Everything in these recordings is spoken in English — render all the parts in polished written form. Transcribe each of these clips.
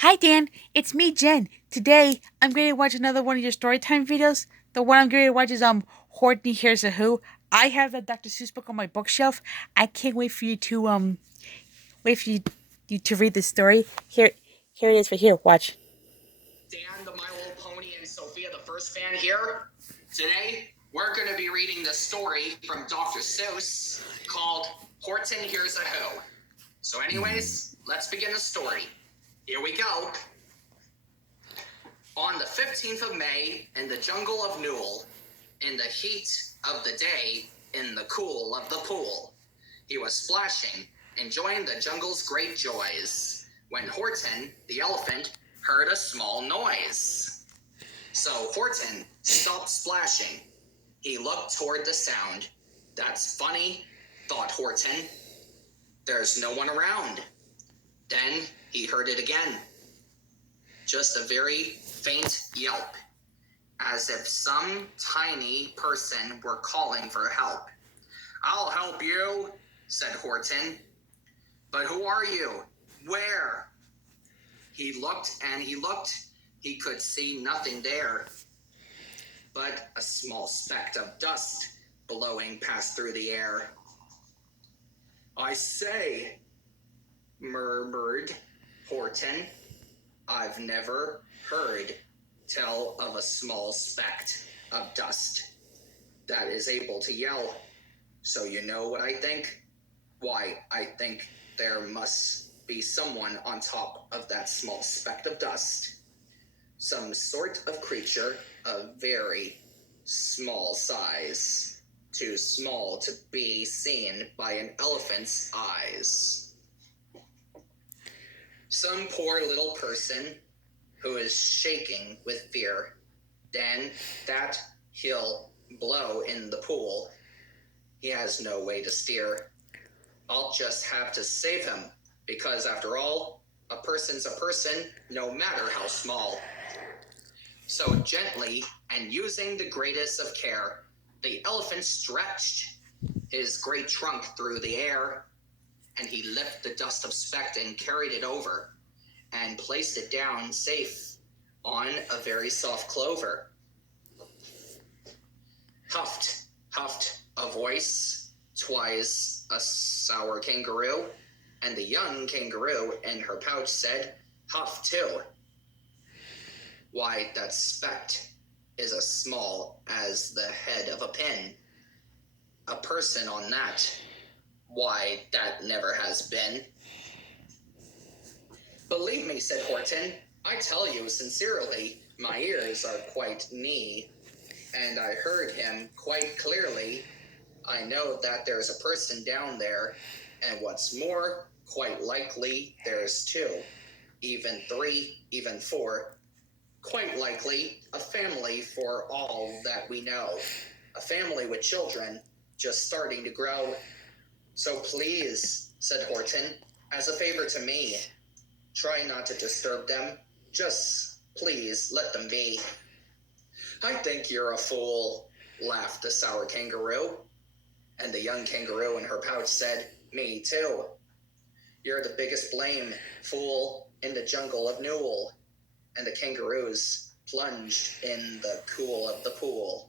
Hi Dan, it's me Jen. Today I'm going to watch another one of your storytime videos. The one I'm going to watch is Hortney Hears a Who. I have the Dr. Seuss book on my bookshelf. I can't wait for you to you to read the story. Here it is right here. Watch. Dan, the My Little Pony, and Sophia, the first fan here. Today, we're going to be reading the story from Dr. Seuss called Horton Hears a Who. So anyways, let's begin the story. Here we go. On the 15th of May, in the jungle of Newell, in the heat of the day, in the cool of the pool, he was splashing, enjoying the jungle's great joys, when Horton, the elephant, heard a small noise. So Horton stopped splashing. He looked toward the sound. That's funny, thought Horton. There's no one around. Then he heard it again. Just a very faint yelp, as if some tiny person were calling for help. I'll help you, said Horton. But who are you? Where? He looked and he looked. He could see nothing there but a small speck of dust blowing past through the air. I say, murmured Horton, I've never heard tell of a small speck of dust that is able to yell. So you know what I think? Why, I think there must be someone on top of that small speck of dust. Some sort of creature of very small size. Too small to be seen by an elephant's eyes. Some poor little person who is shaking with fear. Then that he'll blow in the pool. He has no way to steer. I'll just have to save him, because after all, a person's a person, no matter how small. So gently, and using the greatest of care, the elephant stretched his great trunk through the air, and he lifted the dust of speck and carried it over, and placed it down safe on a very soft clover. Huffed, huffed a voice, twice a sour kangaroo, and the young kangaroo in her pouch said, huff too. Why, that speck is as small as the head of a pin. A person on that, why, that never has been. Believe me, said Horton, I tell you sincerely, my ears are quite knee, and I heard him quite clearly. I know that there's a person down there, and what's more, quite likely there's two, even three, even four. Quite likely a family for all that we know. A family with children just starting to grow. So please, said Horton, as a favor to me, try not to disturb them. Just please let them be. I think you're a fool, laughed the sour kangaroo. And the young kangaroo in her pouch said, me too. You're the biggest blame, fool, in the jungle of Newell. And the kangaroos plunged in the cool of the pool.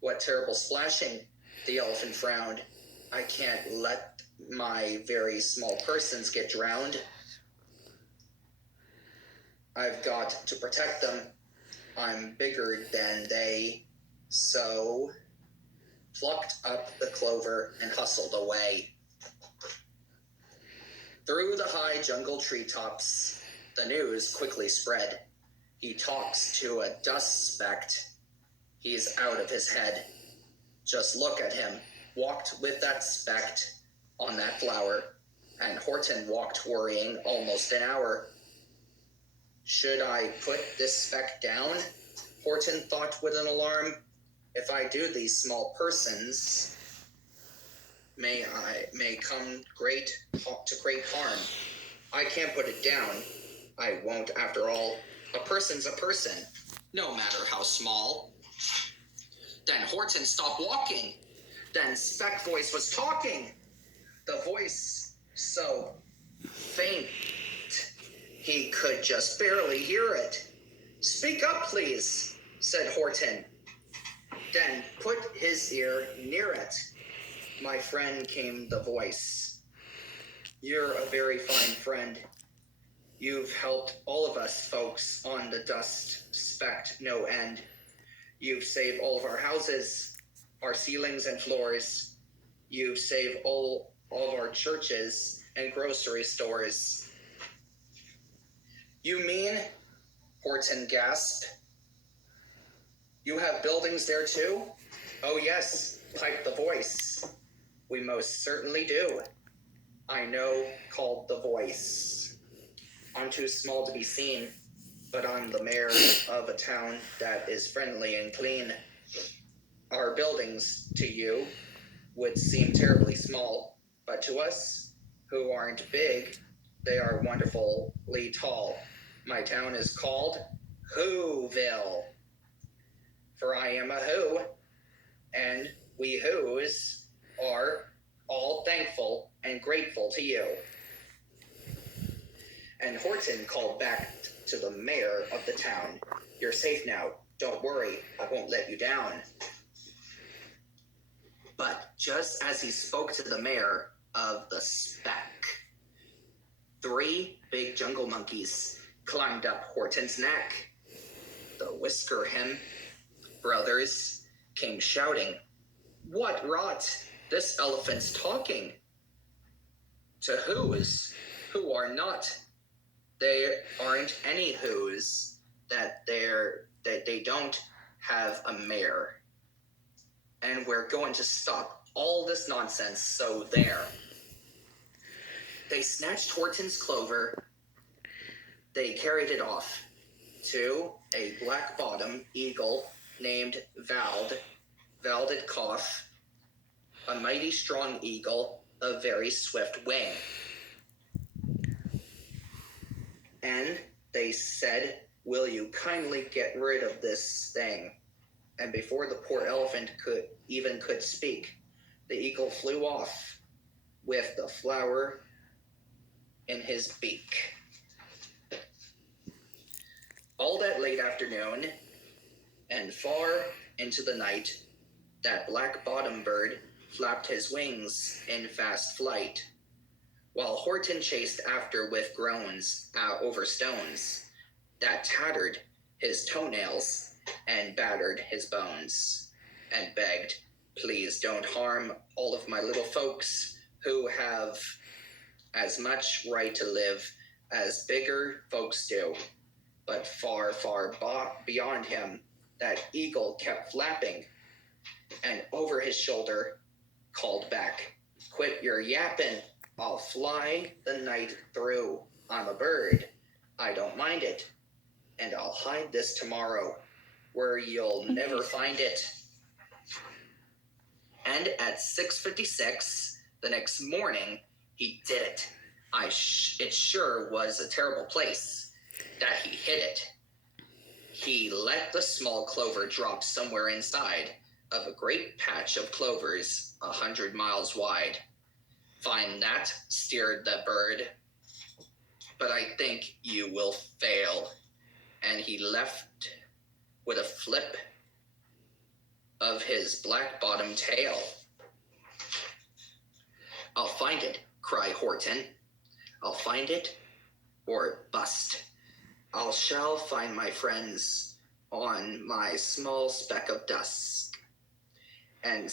What terrible splashing, the elephant frowned. I can't let my very small persons get drowned. I've got to protect them. I'm bigger than they. So plucked up the clover and hustled away. Through the high jungle treetops, the news quickly spread. He talks to a dust speck. He's out of his head. Just look at him. Walked with that speck on that flower, and Horton walked worrying almost an hour. Should I put this speck down? Horton thought with an alarm. If I do, these small persons may come to great harm. I can't put it down. I won't, after all. A person's a person, no matter how small. Then Horton stopped walking. Then Speck Voice was talking. The voice so faint He could just barely hear it. "Speak up, please," said Horton. Then put his ear near it. My friend came the voice. "You're a very fine friend. You've helped all of us folks on the dust speck no end. You've saved all of our houses, our ceilings and floors. You've saved all of our churches and grocery stores." "You mean?" Horton gasped. "You have buildings there too?" "Oh yes," piped the voice. "We most certainly do." I know, called the voice. "I'm too small to be seen, but I'm the mayor of a town that is friendly and clean. Our buildings, to you, would seem terribly small, but to us, who aren't big, they are wonderfully tall. My town is called Whoville, for I am a Who, and we Whos are all thankful and grateful to you." And Horton called back to the mayor of the town, "You're safe now. Don't worry, I won't let you down." But just as he spoke to the mayor of the speck, 3 big jungle monkeys climbed up Horton's neck. The Whisker Him brothers came shouting, "What rot! This elephant's talking to Whos who are not. They aren't any Whos, that they don't have a mayor. And we're going to stop all this nonsense, so there." They snatched Horton's clover. They carried it off to a black-bottom eagle named Valded a mighty strong eagle of very swift wing. And they said, "Will you kindly get rid of this thing?" And before the poor elephant could speak, the eagle flew off with the flower in his beak. All that late afternoon and far into the night, that black-bottom bird flapped his wings in fast flight, while Horton chased after with groans over stones that tattered his toenails and battered his bones, and begged, "Please don't harm all of my little folks who have as much right to live as bigger folks do." But far, far beyond him, that eagle kept flapping, and over his shoulder called back, "Quit your yappin'. I'll fly the night through. I'm a bird. I don't mind it. And I'll hide this tomorrow where you'll never find it." And at 6:56 the next morning, he did it. It sure was a terrible place that he hid it. He let the small clover drop somewhere inside of a great patch of clovers 100 miles wide. "Fine that," sneered the bird, "but I think you will fail." And he left with a flip of his black-bottom tail. "I'll find it," cried Horton. "I'll find it or bust. I shall find my friends on my small speck of dust." And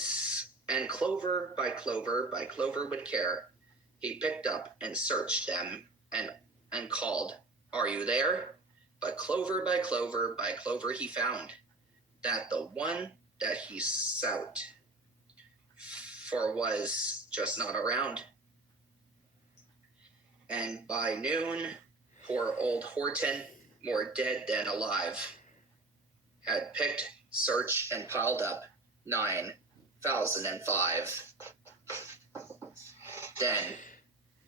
clover by clover by clover with care, he picked up and searched them and called, "Are you there?" But clover by clover by clover he found that the one that he sought for was just not around. And by noon, poor old Horton, more dead than alive, had picked, searched, and piled up 9,005. Then,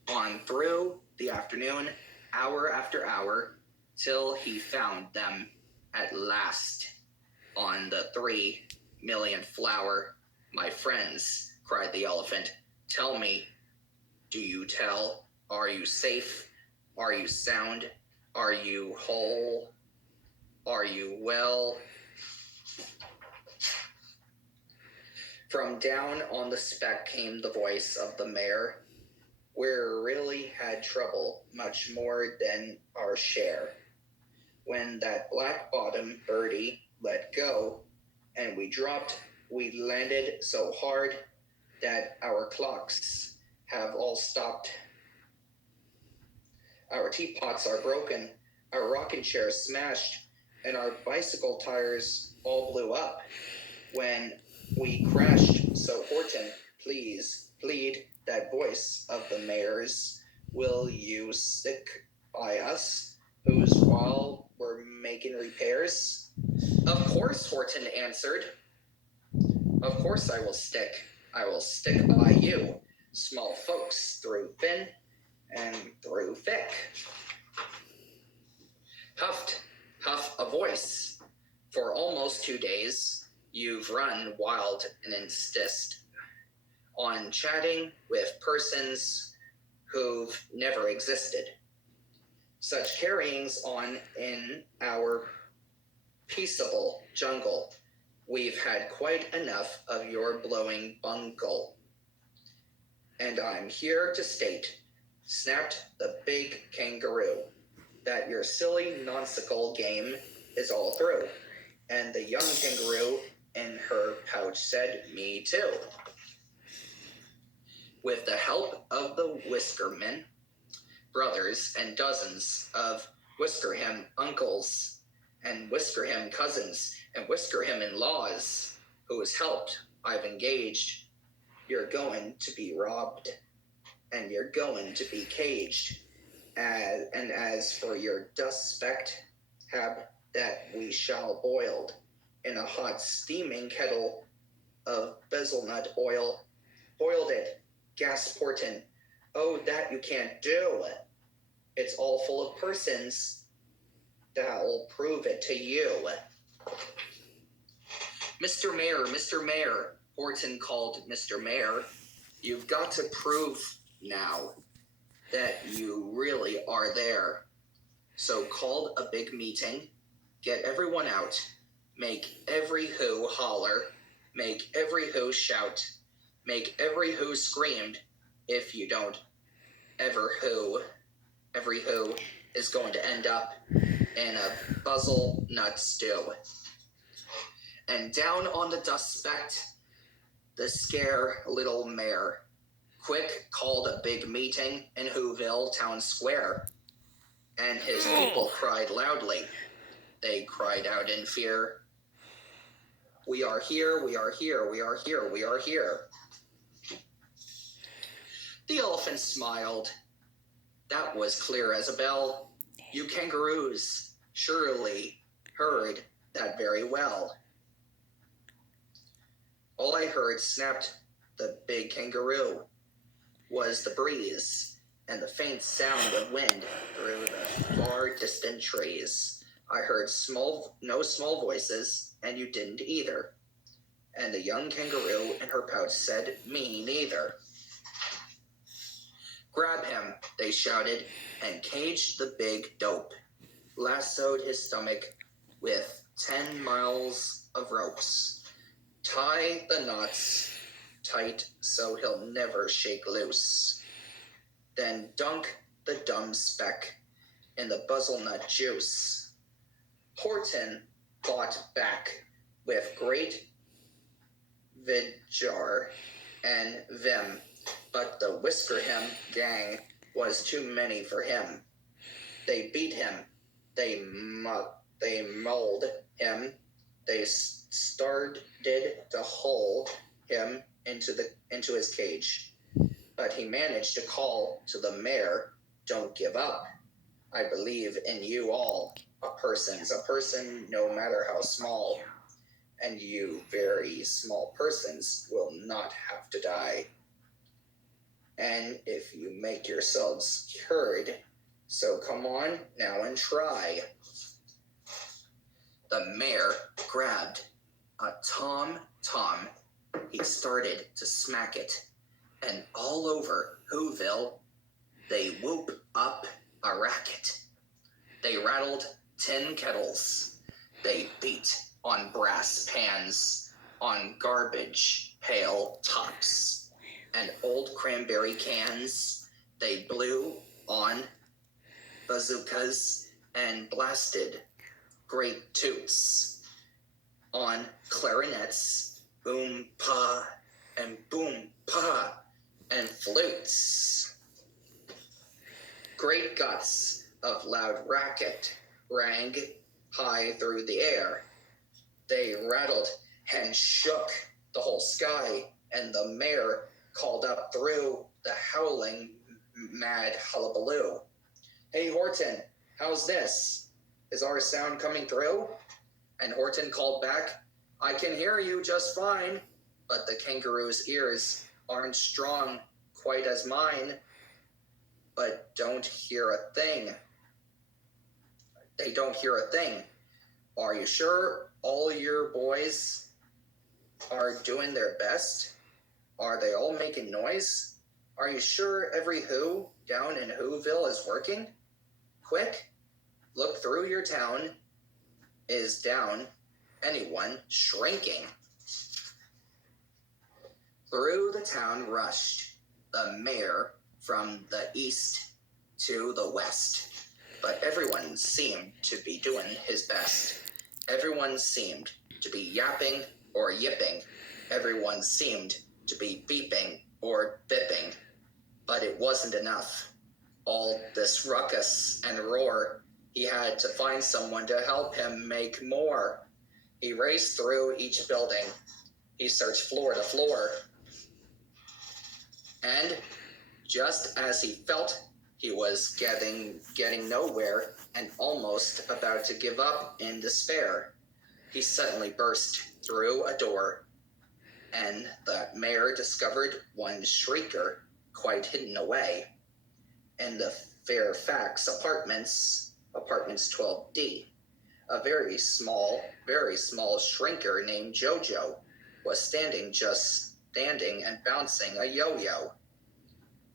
on through the afternoon, hour after hour, till he found them at last on the 3,000,000 flower. "My friends," cried the elephant, "tell me, do you tell? Are you safe? Are you sound? Are you whole? Are you well? From down on the speck came the voice of the mayor. We're really had trouble, much more than our share. When that black bottom birdie let go, and we dropped, we landed so hard that our clocks have all stopped. Our teapots are broken, our rocking chairs smashed, and our bicycle tires all blew up when we crashed. So Horton, please, plead that voice of the mayor's, will you stick by us, who's while we're making repairs? Of course, Horton answered. Of course I will stick. I will stick by you, small folks, through thin and through thick. Huffed, huff a voice. For almost 2 days, you've run wild and insist on chatting with persons who've never existed. Such carryings on in our peaceable jungle. We've had quite enough of your blowing bungle. And I'm here to state, snapped the big kangaroo, that your silly nonsicle game is all through. And the young kangaroo in her pouch said, me too. With the help of the Whiskerman brothers and dozens of Whiskerham uncles and Whiskerham cousins and Whiskerham in-laws, who has helped, I've engaged, you're going to be robbed, and you're going to be caged. And as for your dust specked hab, that we shall boiled in a hot steaming kettle of bezelnut oil. Boiled it, gasped Horton. Oh, that you can't do. It's all full of persons that'll prove it to you. Mr. Mayor, Horton called Mr. Mayor, you've got to prove now that you really are there. So called a big meeting, get everyone out, make every who holler, make every who shout, make every who screamed. If you don't, every who is going to end up in a buzzle nut stew. And down on the dust specked, the scare little mayor quick called a big meeting in Whoville Town Square, and his people cried loudly. They cried out in fear, we are here, we are here, we are here, we are here. The elephant smiled. That was clear as a bell. You kangaroos surely heard that very well. All I heard, snapped the big kangaroo, was the breeze and the faint sound of wind through the far distant trees. I heard no small voices, and you didn't either. And the young kangaroo in her pouch said, me neither. Grab him, they shouted, and caged the big dope. Lassoed his stomach with 10 miles of ropes. Tie the knots tight so he'll never shake loose. Then dunk the dumb speck in the buzzle-nut juice. Horton fought back with great vigor and vim, but the Whiskerham gang was too many for him. They beat him, they mauled him, they started to haul him into his cage. But he managed to call to the mayor, don't give up. I believe in you all. A person no matter how small. And you very small persons will not have to die. And if you make yourselves heard, so come on now and try. The mayor grabbed a tom. He started to smack it, and all over Whoville, they whoop up a racket. They rattled tin kettles. They beat on brass pans, on garbage pail tops, and old cranberry cans. They blew on bazookas and blasted great toots on clarinets, boom pa and boom pa, and flutes. Great gusts of loud racket rang high through the air. They rattled and shook the whole sky, and the mayor called up through the howling mad hullabaloo. "Hey, Horton, how's this? Is our sound coming through?" And Horton called back, "I can hear you just fine, but the kangaroo's ears aren't strong quite as mine, but don't hear a thing. They don't hear a thing. Are you sure all your boys are doing their best? Are they all making noise? Are you sure every Who down in Whoville is working? Quick, look through your town. Is down anyone shrinking?" Through the town rushed the mayor from the east to the west, but everyone seemed to be doing his best. Everyone seemed to be yapping or yipping. Everyone seemed to be beeping or bipping, but it wasn't enough. All this ruckus and roar, he had to find someone to help him make more. He raced through each building. He searched floor to floor. And just as he felt he was getting nowhere and almost about to give up in despair, he suddenly burst through a door, and the mayor discovered one shrieker quite hidden away in the Fairfax apartments 12D. A very small shrinker named Jojo was standing and bouncing a yo-yo,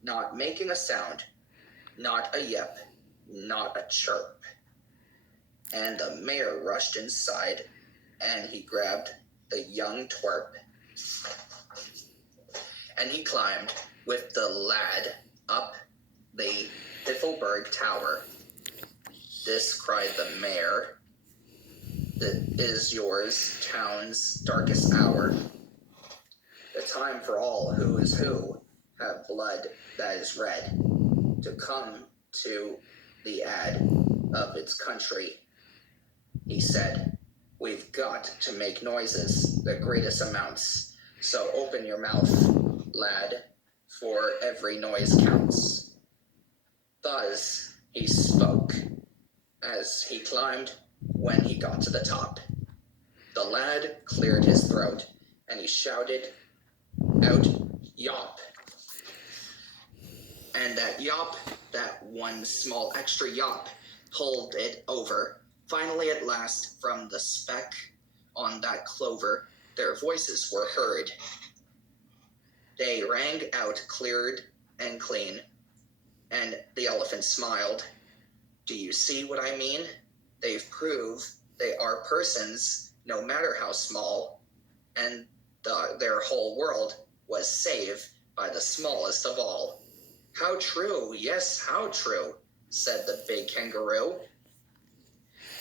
not making a sound, not a yip, not a chirp. And the mayor rushed inside, and he grabbed the young twerp, and he climbed with the lad up the Piffelberg Tower. "This," cried the mayor, "that is yours town's darkest hour. The time for all who is who have blood that is red to come to the ad of its country." He said, "We've got to make noises, the greatest amounts. So open your mouth, lad, for every noise counts." Thus he spoke as he climbed. When he got to the top, the lad cleared his throat, and he shouted out, "Yop!" And that yop, that one small extra yop, pulled it over. Finally, at last, from the speck on that clover, their voices were heard. They rang out cleared and clean, and the elephant smiled. "Do you see what I mean? They've proved they are persons, no matter how small, and their whole world was saved by the smallest of all." "How true, yes, how true," said the big kangaroo.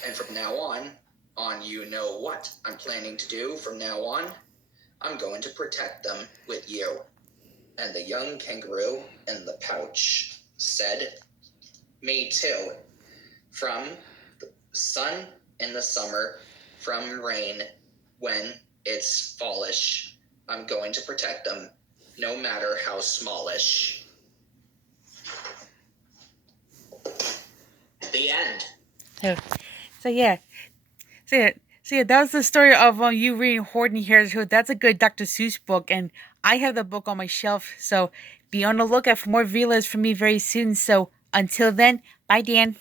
"And from now on, you know what I'm planning to do from now on? I'm going to protect them with you." And the young kangaroo in the pouch said, "Me too. From the sun in the summer, from rain when it's fallish, I'm going to protect them, no matter how smallish." The end. So yeah, that was the story of you reading Horton Hears Who. That's a good Dr. Seuss book, and I have the book on my shelf. So be on the lookout for more videos from me very soon. So until then, bye, Dan.